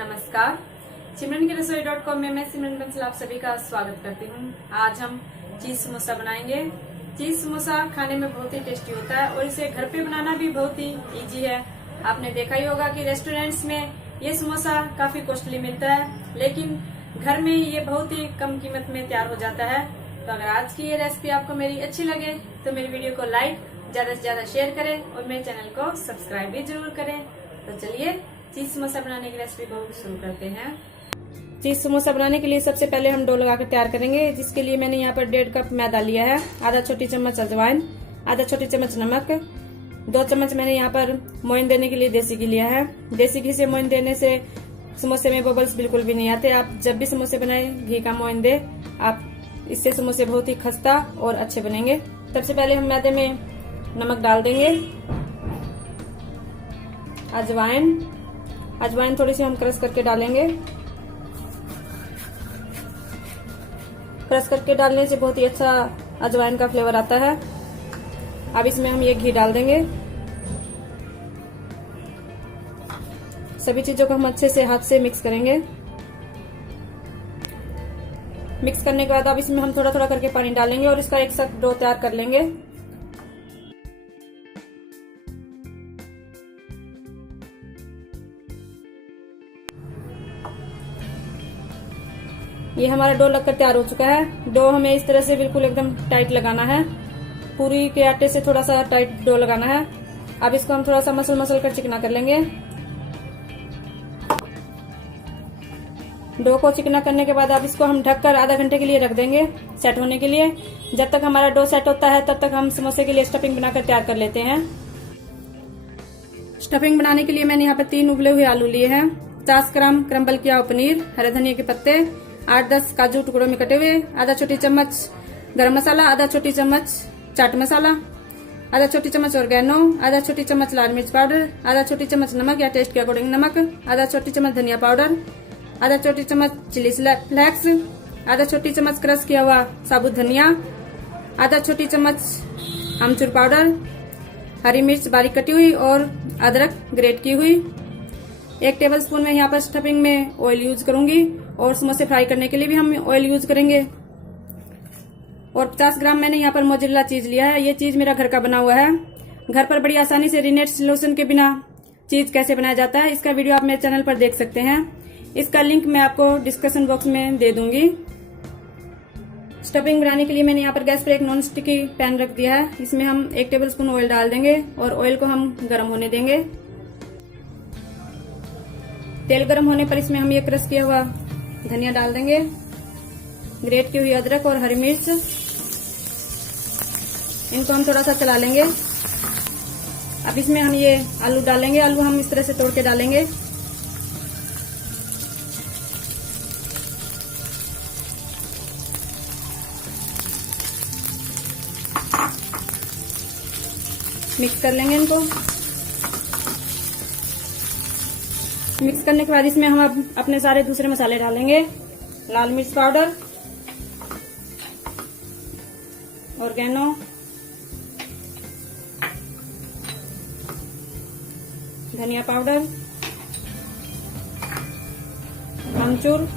नमस्कार। सिमरन की रसोई.com में मैं सिमरन बंसल आप सभी का स्वागत करती हूँ। आज हम चीज समोसा बनाएंगे। चीज समोसा खाने में बहुत ही टेस्टी होता है और इसे घर पे बनाना भी बहुत ही इजी है। आपने देखा ही होगा कि रेस्टोरेंट्स में ये समोसा काफी कॉस्टली मिलता है, लेकिन घर में ये बहुत ही कम कीमत में तैयार हो जाता है। तो अगर आज की ये रेसिपी आपको मेरी अच्छी लगे तो मेरी वीडियो को लाइक ज्यादा से ज्यादा शेयर करें और मेरे चैनल को सब्सक्राइब भी जरूर करें। तो चलिए चीज समोसा बनाने की रेसिपी को शुरू करते हैं। चीज समोसा बनाने के लिए सबसे पहले हम डो लगाकर तैयार करेंगे, जिसके लिए मैंने यहाँ पर 1.5 कप मैदा लिया है, आधा छोटी चम्मच अजवाइन, आधा छोटी चम्मच नमक, 2 चम्मच मैंने यहाँ पर मोइन देने के लिए देसी घी लिया है। देसी घी से मोइन देने से समोसे में बबल्स बिल्कुल भी नहीं आते। आप जब भी समोसे बनाए घी का मोइन दे, आप इससे समोसे बहुत ही खस्ता और अच्छे बनेंगे। सबसे पहले हम मैदे में नमक डाल देंगे, अजवाइन थोड़ी सी हम क्रश करके डालेंगे। क्रश करके डालने से बहुत ही अच्छा अजवाइन का फ्लेवर आता है। अब इसमें हम ये घी डाल देंगे। सभी चीजों को हम अच्छे से हाथ से मिक्स करेंगे। मिक्स करने के बाद अब इसमें हम थोड़ा थोड़ा करके पानी डालेंगे और इसका एक साथ डो तैयार कर लेंगे। ये हमारा डो लगकर तैयार हो चुका है। डो हमें इस तरह से बिल्कुल एकदम टाइट लगाना है। पूरी के आटे से थोड़ा सा टाइट डो लगाना है। अब इसको हम थोड़ा सा मसल कर चिकना कर लेंगे। डो को चिकना करने के बाद अब इसको हम ढककर आधा घंटे के लिए रख देंगे सेट होने के लिए। जब तक हमारा डो सेट होता है तब तक हम समोसे के लिए स्टफिंग बनाकर तैयार कर लेते हैं। स्टफिंग बनाने के लिए मैंने यहाँ पर 3 उबले हुए आलू लिए हैं, 50 ग्राम क्रम्बल किया हुआ पनीर, हरे धनिया के पत्ते, 8-10 काजू टुकड़ों में कटे हुए, आधा छोटी चम्मच गरम मसाला, आधा छोटी चम्मच चाट मसाला, आधा छोटी चम्मच ऑर्गेनो, आधा छोटी चम्मच लाल मिर्च पाउडर, आधा छोटी चम्मच नमक या टेस्ट के अकॉर्डिंग नमक, आधा छोटी चम्मच धनिया पाउडर, आधा छोटी चम्मच चिली फ्लेक्स, आधा छोटी चम्मच क्रश किया हुआ साबुत धनिया, आधा छोटी चम्मच आमचूर पाउडर, हरी मिर्च बारीक कटी हुई और अदरक ग्रेट की हुई। 1 टेबलस्पून में यहाँ पर स्टफिंग में ऑयल यूज करूंगी और समोसे फ्राई करने के लिए भी हम ऑयल यूज करेंगे। और 50 ग्राम मैंने यहाँ पर मोज़रेला चीज लिया है। ये चीज मेरा घर का बना हुआ है। घर पर बड़ी आसानी से रिनेट सॉल्यूशन के बिना चीज कैसे बनाया जाता है, इसका वीडियो आप मेरे चैनल पर देख सकते हैं। इसका लिंक मैं आपको डिस्क्रिप्शन बॉक्स में दे दूंगी। स्टफिंग बनाने के लिए मैंने यहाँ पर गैस पर एक नॉन स्टिकी पैन रख दिया है। इसमें हम 1 टेबलस्पून ऑयल डाल देंगे और ऑयल को हम गर्म होने देंगे। तेल गर्म होने पर इसमें हम ये क्रश किया हुआ धनिया डाल देंगे, ग्रेट की हुई अदरक और हरी मिर्च। इनको हम थोड़ा सा चला लेंगे। अब इसमें हम ये आलू डालेंगे। आलू हम इस तरह से तोड़ के डालेंगे। मिक्स कर लेंगे इनको। मिक्स करने के बाद इसमें हम अब अपने सारे दूसरे मसाले डालेंगे, लाल मिर्च पाउडर, ऑर्गेनो, धनिया पाउडर, आमचूर,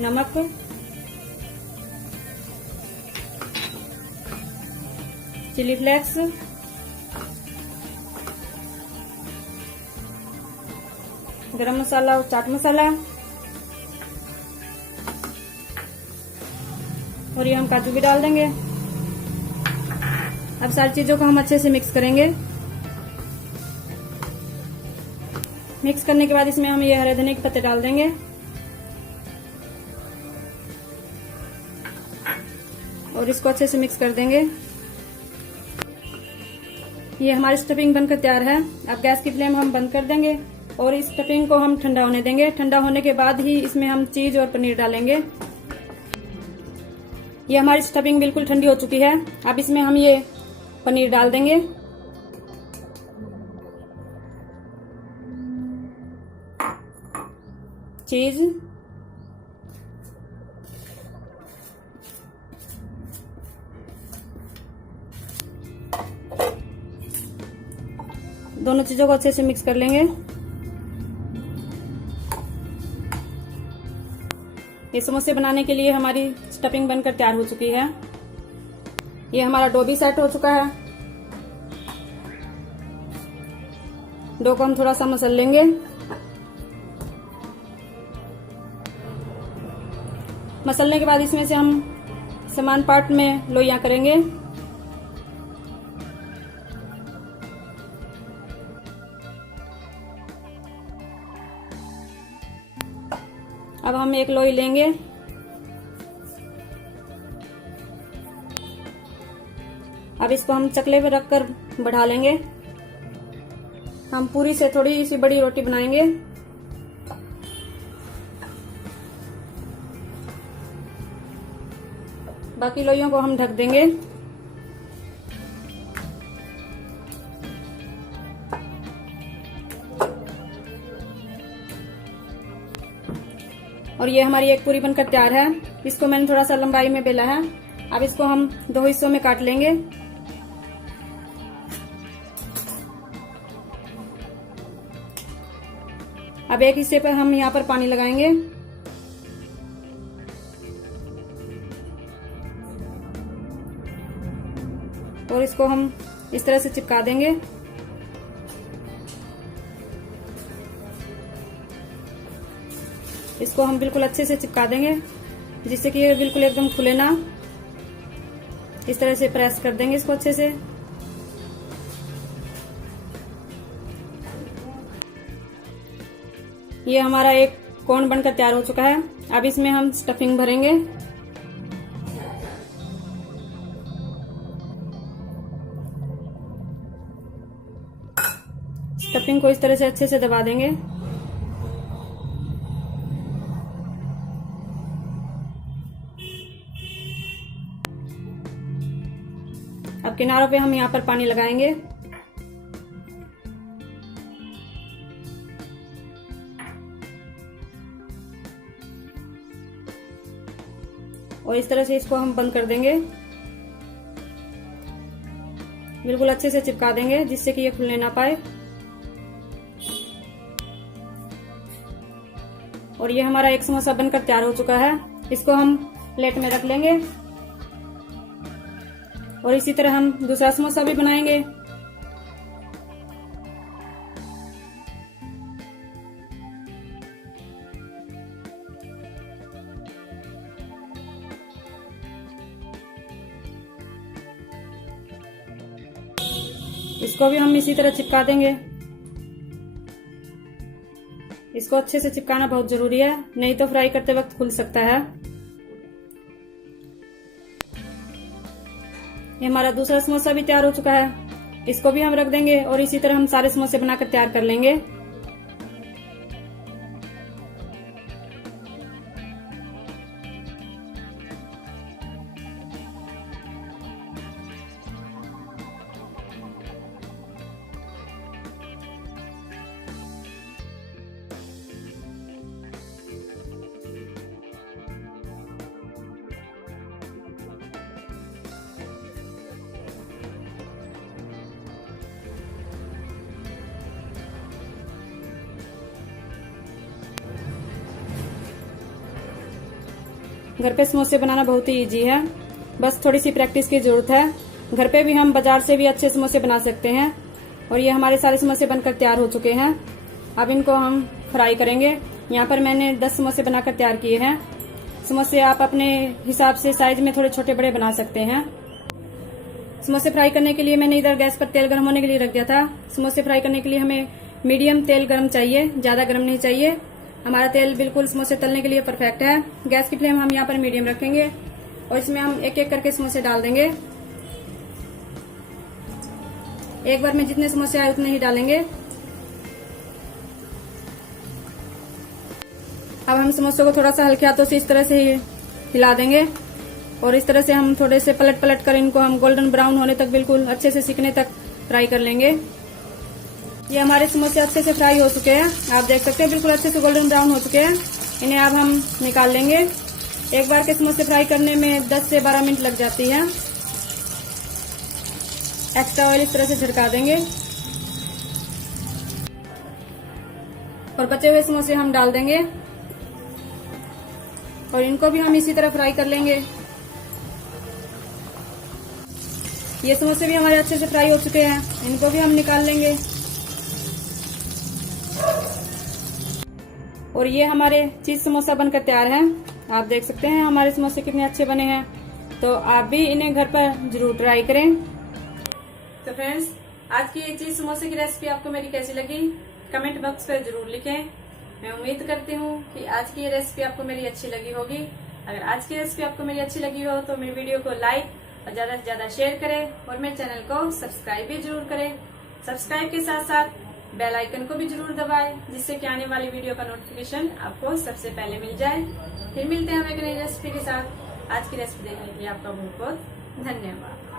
नमक, चिली फ्लेक्स, गरम मसाला और चाट मसाला, और ये हम काजू भी डाल देंगे। अब सारी चीजों को हम अच्छे से मिक्स करेंगे। मिक्स करने के बाद इसमें हम ये हरे धनिया के पत्ते डाल देंगे और इसको अच्छे से मिक्स कर देंगे। ये हमारी स्टफिंग बनकर तैयार है। अब गैस की फ्लेम हम बंद कर देंगे और इस स्टफिंग को हम ठंडा होने देंगे। ठंडा होने के बाद ही इसमें हम चीज और पनीर डालेंगे। ये हमारी स्टफिंग बिल्कुल ठंडी हो चुकी है। अब इसमें हम ये पनीर डाल देंगे। चीज, दोनों चीजों को अच्छे से मिक्स कर लेंगे। ये समोसे बनाने के लिए हमारी स्टफिंग बनकर तैयार हो चुकी है। ये हमारा डो भी सेट हो चुका है। डो को हम थोड़ा सा मसल लेंगे। मसलने के बाद इसमें से हम समान पार्ट में लोइयां करेंगे। अब हम एक लोई लेंगे। अब इसको हम चकले पे रखकर बढ़ा लेंगे। हम पूरी से थोड़ी सी बड़ी रोटी बनाएंगे। बाकी लोइयों को हम ढक देंगे। और ये हमारी एक पूरी बनकर तैयार है। इसको मैंने थोड़ा सा लंबाई में बेला है। अब इसको हम 2 हिस्सों में काट लेंगे। अब एक हिस्से पर हम यहाँ पर पानी लगाएंगे और इसको हम इस तरह से चिपका देंगे। इसको हम बिल्कुल अच्छे से चिपका देंगे जिससे कि ये बिल्कुल एकदम खुले ना। इस तरह से प्रेस कर देंगे इसको अच्छे से। ये हमारा एक कोन बनकर तैयार हो चुका है। अब इसमें हम स्टफिंग भरेंगे। स्टफिंग को इस तरह से अच्छे से दबा देंगे। अब किनारों पे हम यहाँ पर पानी लगाएंगे। और इस तरह से इसको हम बंद कर देंगे। बिल्कुल अच्छे से चिपका देंगे जिससे कि ये खुलने ना पाए। और ये हमारा एक समोसा बनकर तैयार हो चुका है। इसको हम प्लेट में रख लेंगे और इसी तरह हम दूसरा समोसा भी बनाएंगे। इसको भी हम इसी तरह चिपका देंगे। इसको अच्छे से चिपकाना बहुत जरूरी है, नहीं तो फ्राई करते वक्त खुल सकता है। ये हमारा दूसरा समोसा भी तैयार हो चुका है। इसको भी हम रख देंगे और इसी तरह हम सारे समोसे बनाकर तैयार कर लेंगे। घर पे समोसे बनाना बहुत ही इजी है, बस थोड़ी सी प्रैक्टिस की जरूरत है। घर पे भी हम बाजार से भी अच्छे समोसे बना सकते हैं। और ये हमारे सारे समोसे बनकर तैयार हो चुके हैं। अब इनको हम फ्राई करेंगे। यहाँ पर मैंने 10 समोसे बनाकर तैयार किए हैं। समोसे आप अपने हिसाब से साइज में थोड़े छोटे बड़े बना सकते हैं। समोसे फ्राई करने के लिए मैंने इधर गैस पर तेल गर्म होने के लिए रख दिया था। समोसे फ्राई करने के लिए हमें मीडियम तेल गर्म चाहिए, ज्यादा गर्म नहीं चाहिए। हमारा तेल बिल्कुल समोसे तलने के लिए परफेक्ट है। गैस की फ्लेम हम यहाँ पर मीडियम रखेंगे और इसमें हम एक एक करके समोसे डाल देंगे। एक बार में जितने समोसे आए उतने ही डालेंगे। अब हम समोसों को थोड़ा सा हल्के हाथों से इस तरह से हिला देंगे और इस तरह से हम थोड़े से पलट पलट कर इनको हम गोल्डन ब्राउन होने तक, बिल्कुल अच्छे से सिकने तक फ्राई कर लेंगे। ये हमारे समोसे अच्छे से फ्राई हो चुके हैं। आप देख सकते हैं बिल्कुल अच्छे से गोल्डन ब्राउन हो चुके हैं। इन्हें अब हम निकाल लेंगे। एक बार के समोसे फ्राई करने में 10 से 12 मिनट लग जाती है। एक्स्ट्रा ऑयल इस तरह से छिड़का देंगे। और बचे हुए समोसे हम डाल देंगे और इनको भी हम इसी तरह फ्राई कर लेंगे। ये समोसे भी हमारे अच्छे से फ्राई हो चुके हैं, इनको भी हम निकाल लेंगे। और ये हमारे चीज समोसा बनकर तैयार है। आप देख सकते हैं हमारे समोसे कितने अच्छे बने हैं। तो आप भी इन्हें घर पर जरूर ट्राई करें। तो फ्रेंड्स, आज की ये चीज समोसे की रेसिपी आपको मेरी कैसी लगी कमेंट बॉक्स पर जरूर लिखें। मैं उम्मीद करती हूँ कि आज की ये रेसिपी आपको मेरी अच्छी लगी होगी। अगर आज की रेसिपी आपको मेरी अच्छी लगी हो तो मेरी वीडियो को लाइक और ज्यादा से ज्यादा शेयर करें और मेरे चैनल को सब्सक्राइब भी जरूर करें। सब्सक्राइब के साथ साथ बेल आइकन को भी जरूर दबाएं, जिससे कि आने वाली वीडियो का नोटिफिकेशन आपको सबसे पहले मिल जाए। फिर मिलते हैं हम एक नई रेसिपी के साथ। आज की रेसिपी देखने के लिए आपका बहुत बहुत धन्यवाद।